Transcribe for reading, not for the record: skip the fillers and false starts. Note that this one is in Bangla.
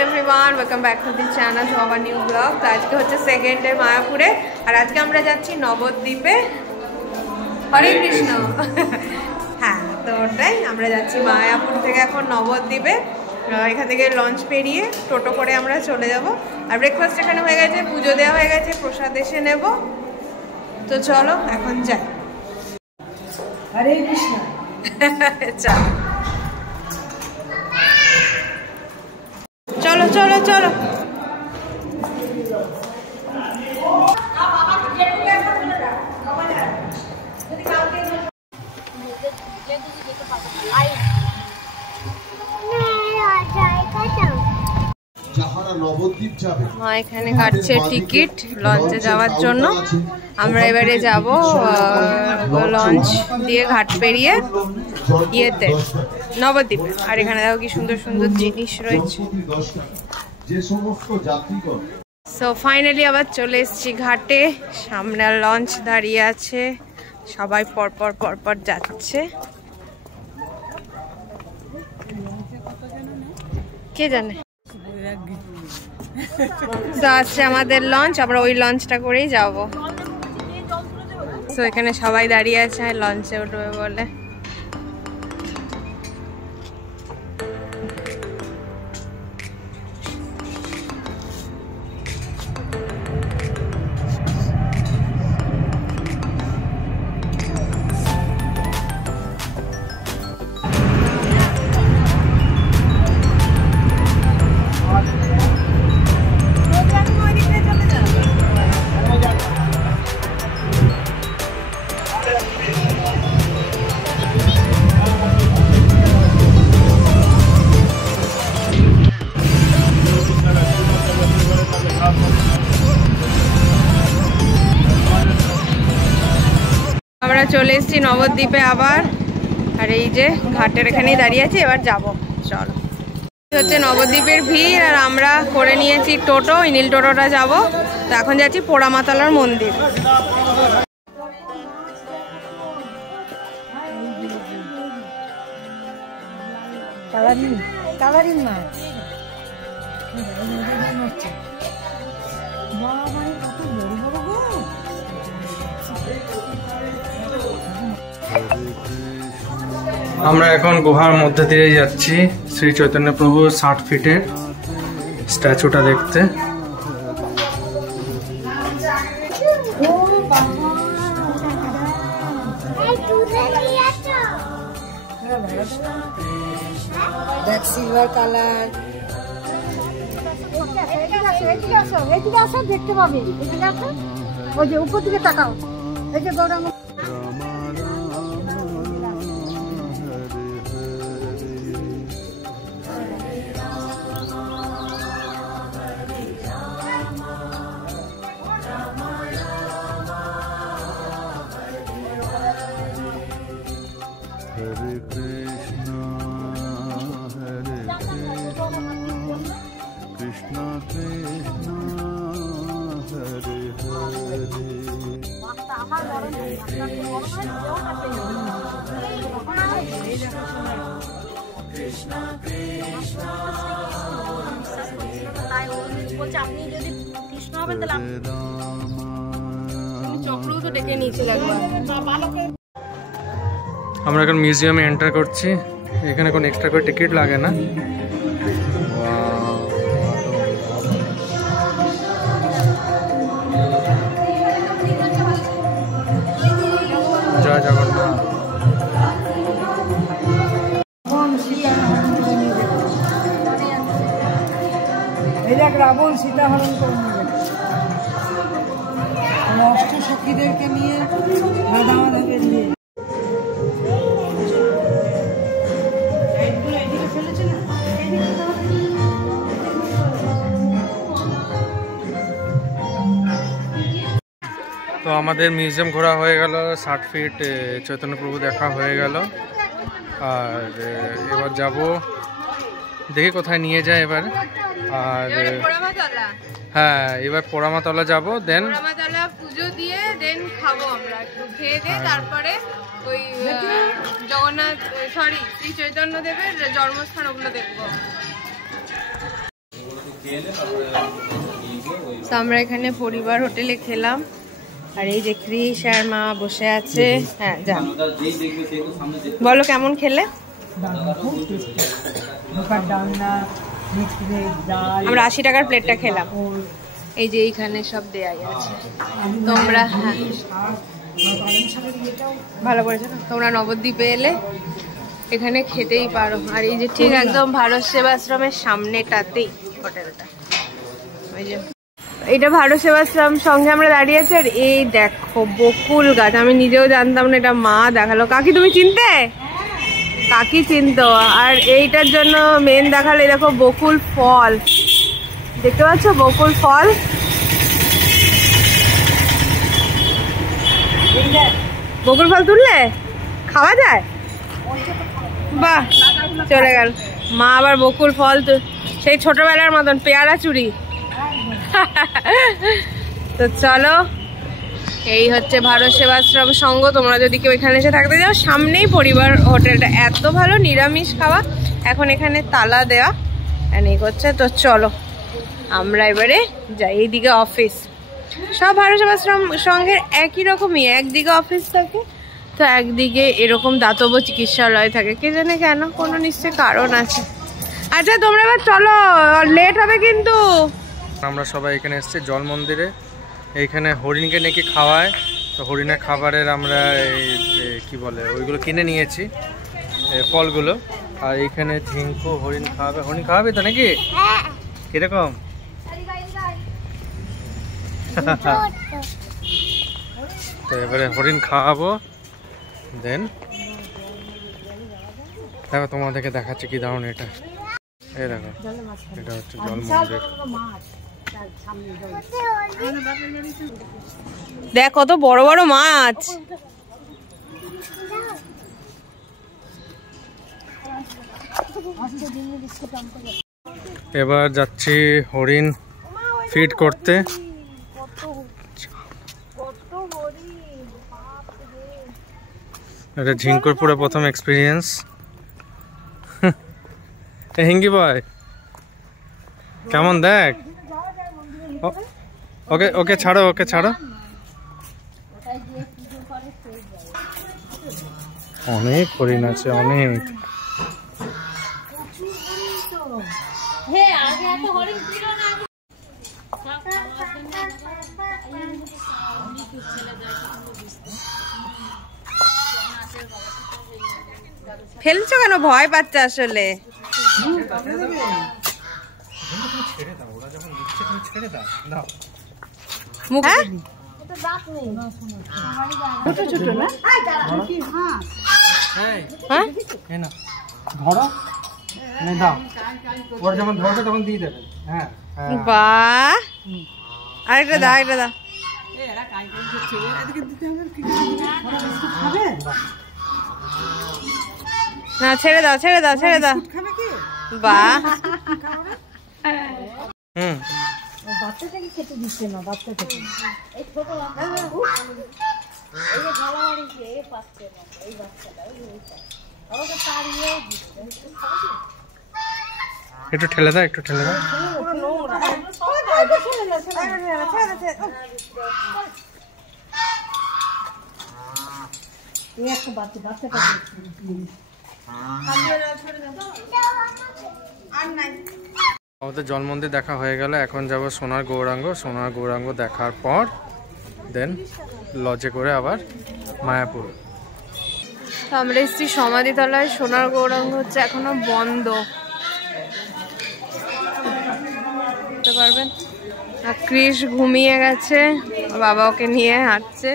Everyone, welcome back to the channel to our new blog. तो आज के হচ্ছে সেকেন্ড ডে মায়াপুরে, আর আজকে আমরা যাচ্ছি নবদ্বীপে। হরে কৃষ্ণ। হ্যাঁ, তো ওটাই আমরা যাচ্ছি মায়াপুর থেকে এখন নবদ্বীপে। এখান থেকে লঞ্চ পেরিয়ে টোটো করে আমরা চলে যাব। আর ব্রেকফাস্ট এখানে হয়ে গেছে, পুজো দেওয়া হয়ে গেছে, প্রসাদ এসে নেব। তো চলো এখন যাই। হরে কৃষ্ণ। চলো চলো চলো। মা এখানে কাটছে টিকিট লঞ্চে যাওয়ার জন্য। আমরা এবারে যাব লঞ্চ দিয়ে ঘাট পেরিয়ে ইয়েতে নবদ্বীপে। আর এখানে দেখো কি সুন্দর সুন্দর জিনিস রয়েছে। সো ফাইনালি আবার চলে এসেছি ঘাটে। সামনে লঞ্চ দাঁড়িয়ে আছে, সবাই পরপর পরপর যাচ্ছে। কে জানে। তো আছে আমাদের লঞ্চ, আমরা ওই লঞ্চটা করেই যাব। তো এখানে সবাই দাঁড়িয়ে আছে লঞ্চে উঠবে বলে। আমরা চলে এসেছি নবদ্বীপে আবার। আর এই যে ঘাটের এখানেই দাঁড়িয়ে আছি, এবার যাব। চলো। হচ্ছে নবদ্বীপের ভিড়, আর আমরা করে নিয়েছি টোটো, নীল টোটোটা যাব। তো এখন যাচ্ছি পোড়ামাতলার মন্দির। কালারিং মাছ। আমরা এখন গুহার মধ্যে দিয়ে যাচ্ছি শ্রী চৈতন্য প্রভু 60 ফিটের স্ট্যাচুটা দেখতে। Silver colour. দেখতে পাবে, ওই যে উপর দিকে তাকাও, এই যে গৌরাঙ্গ। আমরা এখন মিউজিয়ামে এন্টার করছি। এখানে কোনো এক্সট্রা করে টিকিট লাগে না। জয় জগন্নাথ। রাবণ সীতা হরণ করে অষ্ট সখীদেরকে নিয়ে রাধা মাধবের নিয়ে। তো আমাদের মিউজিয়াম ঘোরা হয়ে গেল, 60 ফিট চৈতন্য প্রভু দেখা হয়ে গেল। আর এবার যাব, দেখি কোথায় নিয়ে যায় এবার। আর হ্যাঁ, এবার পোড়ামাতলা যাব, দেন পোড়ামাতলা পুজো দিয়ে দেন খাবো আমরা, একটু খেয়ে দিয়ে তারপরে ওই জগন্নাথ শ্রী চৈতন্য দেবের জন্মস্থান ওগুলো দেখবো। তো আমরা এখানে পরিবার হোটেলে খেলাম, আর এই যে ক্রিস আর মা বসে আছে। হ্যাঁ যান, বলো কেমন খেলে? আমরা 80 টাকার প্লেটটা খেলাম। এই যে এইখানে সব দেয়াই আছে। তোমরা হ্যাঁ ভালো করেছো না, তোমরা নবদ্বীপে এলে এখানে খেতেই পারো। আর এই যে ঠিক একদম ভারত সেবাশ্রমের সামনেটাতেই হোটেলটা। ওই যে এটা ভারত সেবাশ্রম সঙ্গে আমরা দাঁড়িয়ে আছি। আর এই দেখো বকুল গাছ, আমি নিজেও জানতাম না, এটা মা দেখালো। কাকি তুমি চিনতে? কাকি চিনতো। আর এইটার জন্য মেন দেখালো, এই দেখো বকুল ফল, দেখতে পাচ্ছ বকুল ফল। বকুল ফল তুললে খাওয়া যায়? বাহ, চলে গেল মা আবার বকুল ফল। সেই ছোটবেলার মতন পেয়ারা চুরি। তো চলো, এই হচ্ছে ভারত সেবাশ্রম সংঘ। তোমরা যদি কেউ এখানে এসে থাকতে যাও, সামনেই পরিবার হোটেলটা, এত ভালো নিরামিষ খাওয়া। এখন এখানে তালা দেওয়া এই করছে। তো চলো আমরা এবারে যাই। এইদিকে অফিস, সব ভারত সেবাশ্রম সংঘের একই রকমই, একদিকে অফিস থাকে তো একদিকে এরকম দাতব্য চিকিৎসালয় থাকে। কে জানে কেন, কোনো নিশ্চয় কারণ আছে। আচ্ছা তোমরা এবার চলো, লেট হবে কিন্তু। আমরা সবাই এখানে এসেছি জল মন্দিরে। এইখানে হরিণকে নাকি খাওয়ায়, তো হরিণের খাবারের আমরা কি বলে ওইগুলো কিনে নিয়েছি, ফলগুলো। আর এইখানে ঝিঙ্কু হরিণ খাওয়াবে। হরিণ খাওয়াবে তো নাকি? কিরকম? তো এবারে হরিণ খাওয়াবো, দেন দেখো তোমাদেরকে দেখাচ্ছি কি দারুণ এটা। এই দেখো, এটা হচ্ছে জল মন্দির। দেখ কত বড় বড় মাছ। এবার যাচ্ছি হরিণ ফিড করতে। এটা ঝিঙ্কুর পুরো প্রথম এক্সপিরিয়েন্স। হিঙ্গি বয় কেমন দেখ? ওকে ওকে ছাড়ো, ওকে ছাড়ো। অনেক হরিণ আছে, অনেক। ফেলছো কেন? ভয় পাচ্ছে আসলে। বাহ, আরেকটা দা, আরেকটা দা। না ছেড়ে দাও, ছেড়ে দাও, ছেড়ে দাও। বাহ, বাচ্চাটাকে খেতে দিচ্ছে না, বাচ্চাটাকে একটু ঠেলে দাও, একটু ঠেলে দাও। আমাদের জল মন্দির দেখা হয়ে গেল। এখন যাব সোনার গৌরাঙ্গ। সোনার গৌরাঙ্গ দেখার পর দেন লজে করে আবার মায়াপুর। আমরা এসেছি সমাধিতলায়। সোনার গৌরাঙ্গ হচ্ছে এখনো বন্ধ, বুঝতে পারবেন। আর ক্রিস ঘুমিয়ে গেছে, বাবা ওকে নিয়ে হাঁটছে।